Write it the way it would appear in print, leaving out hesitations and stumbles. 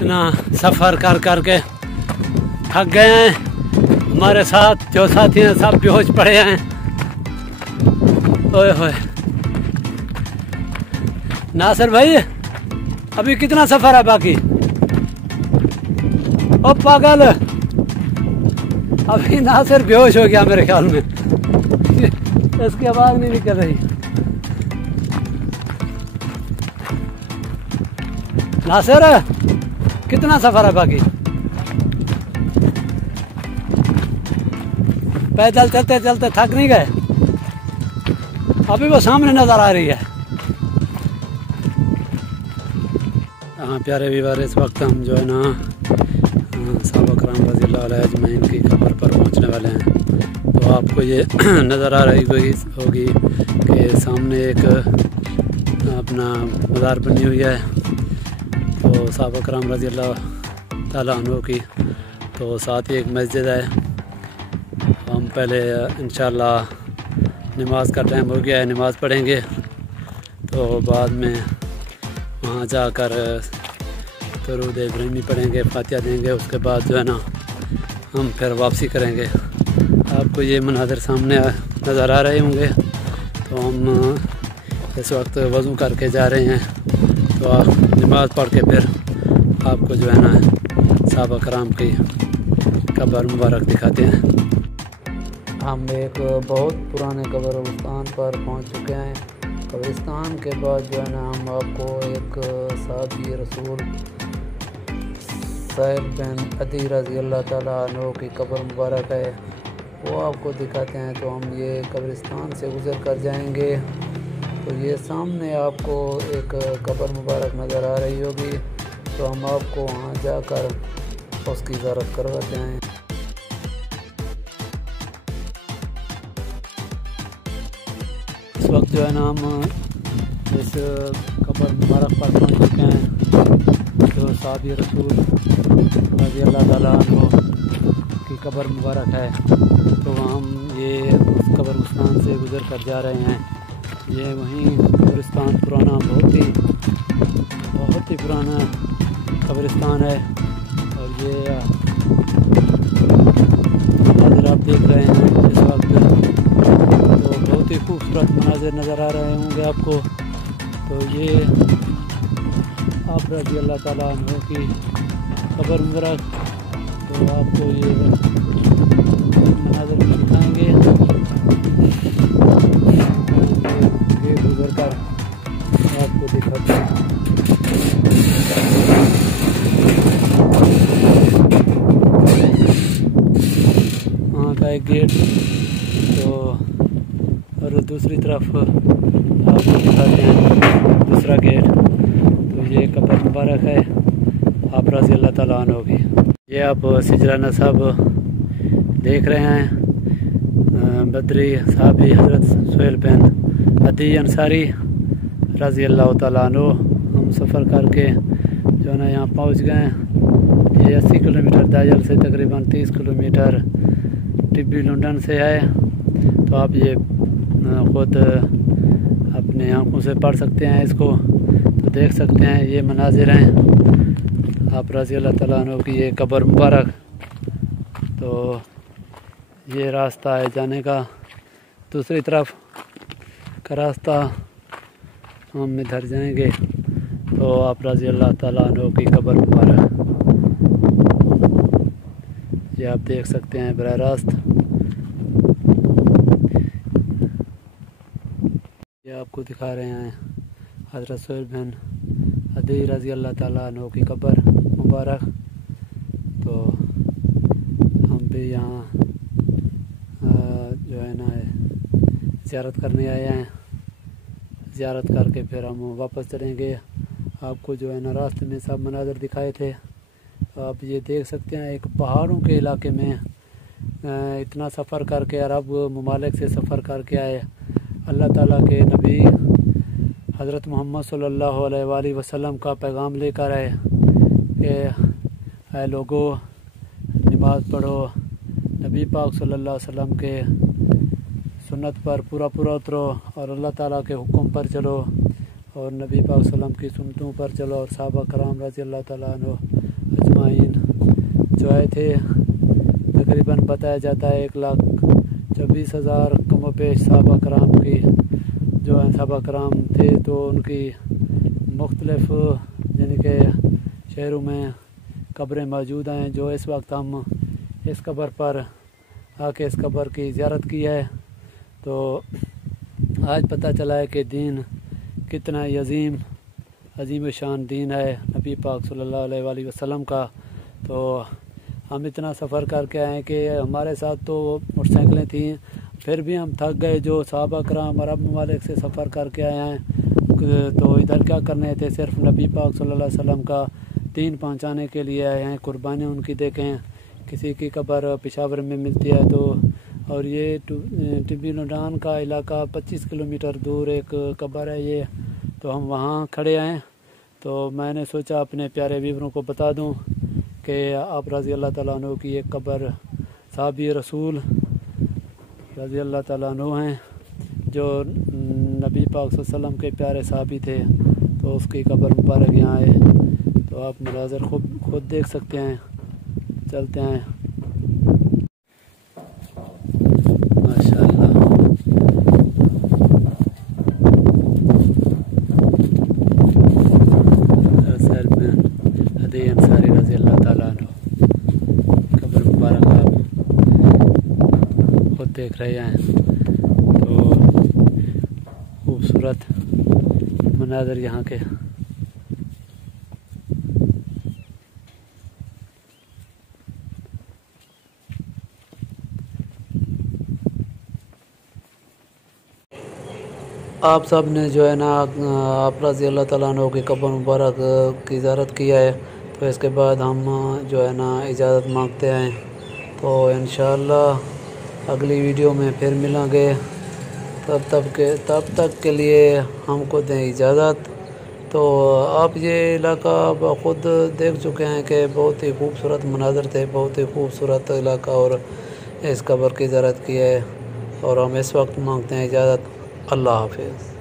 इतना सफ़र कर कर के थक गए हैं। हमारे साथ जो साथी हैं सब बेहोश पड़े हैं। ओए होए नासिर भाई, अभी कितना सफ़र है बाकी? ओ पागल, अभी नासिर बेहोश हो गया मेरे ख्याल में। इसकी आवाज़ नहीं निकल रही। नासिर, कितना सफ़र है बाकी? पैदल चलते चलते थक नहीं गए? अभी वो सामने नज़र आ रही है। हाँ प्यारे व्यूअर, इस वक्त हम जो है ना साहब अकराम रज़ियल्लाहु अलैहि अजमईन की कब्र पर पहुँचने वाले हैं। तो आपको ये नज़र आ रही होगी कि सामने एक अपना मज़ार बनी हुई है, तो साहब अकराम रज़ियल्लाहु ताला अन्हु की। तो साथ ही एक मस्जिद है। हम पहले इंशाअल्लाह नमाज का टाइम हो गया है, नमाज़ पढ़ेंगे। तो बाद में वहाँ जाकर दरूद इब्राहिमी पढ़ेंगे, फातिहा देंगे। उसके बाद जो है ना हम फिर वापसी करेंगे। आपको ये मनाज़र सामने नज़र आ रहे होंगे। तो हम इस वक्त वज़ू करके जा रहे हैं। तो नमाज़ पढ़ के फिर आपको जो है ना साहब अकराम की कब्र मुबारक दिखाते हैं। हम एक बहुत पुराने कब्रिस्तान पर पहुंच चुके हैं। कब्रिस्तान के बाद जो है ना हम आपको एक साहबी रसूल साहिब बिन अदी रज़ियल्लाहु ताला अन्हु की कब्र मुबारक है, वो आपको दिखाते हैं। तो हम ये कब्रिस्तान से गुज़र कर जाएंगे। तो ये सामने आपको एक कब्र मुबारक नज़र आ रही होगी। तो हम आपको वहाँ जाकर उसकी ज़ियारत करवाते हैं। इस वक्त जो है ना हम इस कब्र मुबारक पर पहुँच चुके हैं। जो साहबी रसूल रज़ियल्लाहु ताला अन्हु की कब्र मुबारक है। तो हम ये उस कब्रिस्तान से गुज़र कर जा रहे हैं। ये वहीं कब्रिस्तान पुराना, बहुत ही पुराना कब्रिस्तान है। और ये मनाज़िर आप देख रहे हैं इस वक्त, तो बहुत ही खूबसूरत मनाज़िर नज़र आ रहे होंगे आपको। तो ये आप रज़ियल्लाहु ताला अन्हु की कब्र मुबारक। तो आपको ये मनाज़िर दिखाएंगे। गेट गुजर कर आपको दिखाते हैं। वहाँ का एक गेट, तो और दूसरी तरफ आपको दिखाते हैं दूसरा गेट। तो ये कब्र मुबारक है आप रज़ियल्लाहु ताला अन्हु की। ये आप सिजरा नसब देख रहे हैं। बदरी साहबी हज़रत सुहेल बिन अदी अंसारी रज़ियल्लाहु ताला अन्हु। हम सफ़र करके जो है ना यहाँ पहुँच गए। ये 80 किलोमीटर दायल से तकरीबन 30 किलोमीटर टिब्बी लंदन से है। तो आप ये ख़ुद अपने आँखों से पढ़ सकते हैं इसको। तो देख सकते हैं ये मनाज़िर हैं आप रज़ियल्लाहु ताला अन्हु की ये कब्र मुबारक। तो ये रास्ता है जाने का, दूसरी तरफ का रास्ता हम इधर जाएंगे। तो आप रज़ियल्लाहु ताला अन्हु की कब्र मुबारक ये आप देख सकते हैं बराह रास्त। ये आपको दिखा रहे हैं हज़रत सुहेल बिन अदी रज़ियल्लाहु ताला अन्हु की कब्र मुबारक। तो हम भी यहाँ जो है ना ज़ियारत करने आए हैं। ज़ियारत करके फिर हम वापस चलेंगे। आपको जो है ना रास्ते में सब मनाज़िर दिखाए थे। तो आप ये देख सकते हैं एक पहाड़ों के इलाके में इतना सफ़र करके, अरब ममालिक से सफ़र करके आए। अल्लाह ताला के नबी हज़रत मोहम्मद सल्लल्लाहु अलैहि वसल्लम का पैगाम लेकर आए कि ऐ लोगो नमाज़ पढ़ो, नबी पाक सल्लल्लाहु अलैहि वसल्लम के सुन्नत पर पूरा उतरो और अल्लाह ताला के हुक्म पर चलो। और नबी पाक सल्लम की सुन्नतों पर चलो और सहाबा कराम रज़ी अल्लाह तआला अन्हु अजमाइन जो आए थे। तकरीबन बताया जाता है 1,24,000 कम पेश सहाबा कराम की जो है सहाबा कराम थे। तो उनकी मुख्तलिफ़ यानी कि शहरों में कब्रें मौजूद हैं। जो इस वक्त हम इस कब्र पर आके इस कब्र की ज़ियारत की है तो आज पता चला है कि दीन कितना अजीम शान दीन है नबी पाक सल्लल्लाहु अलैहि वसल्लम का। तो हम इतना सफ़र करके आए कि हमारे साथ तो मोटरसाइकिलें थी, फिर भी हम थक गए। जो सहाबा कराम अरब ममालिक से सफ़र करके आए हैं तो इधर क्या करने थे, सिर्फ नबी पाक सल्लल्लाहु अलैहि वसल्लम का दीन पहुंचाने के लिए आए हैं। कुर्बानी उनकी देखें, किसी की कब्र पेशावर में मिलती है तो, और ये टिब्बी नूडान का इलाका 25 किलोमीटर दूर एक कब्र है ये। तो हम वहाँ खड़े हैं तो मैंने सोचा अपने प्यारे व्यूअरों को बता दूं कि आप रज़ी अल्लाह तआला अन्हु की एक कब्र साहबी रसूल रज़ी अल्लाह तआला अन्हु हैं जो नबी पाक सल्लल्लाहु अलैहि वसल्लम के प्यारे साहबी थे। तो उसकी कब्र मुबारक यहाँ है तो आप मुनाज़र खुद देख सकते हैं। चलते हैं। माशाअल्लाह सेल्फ में हदी अंसारी रज़ी अल्लाह तआला अन्हु कब्र मुबारक आप खुद देख रहे हैं। तो खूबसूरत मनाज़र यहाँ के। आप सब ने जो है ना आप रज़ी अल्लाह तआला अन्हु की कब्र मुबारक की ज़ियारत किया है तो इसके बाद हम जो है ना इजाज़त मांगते हैं। तो इंशाअल्लाह अगली वीडियो में फिर मिलेंगे। तब तक के लिए हमको दें इजाज़त। तो आप ये इलाका ख़ुद देख चुके हैं कि बहुत ही खूबसूरत मनाज़र थे, बहुत ही खूबसूरत इलाका, और इस कब्र की ज़ियारत की है और हम इस वक्त मांगते हैं इजाज़त। अल्लाह हाफ़िज़।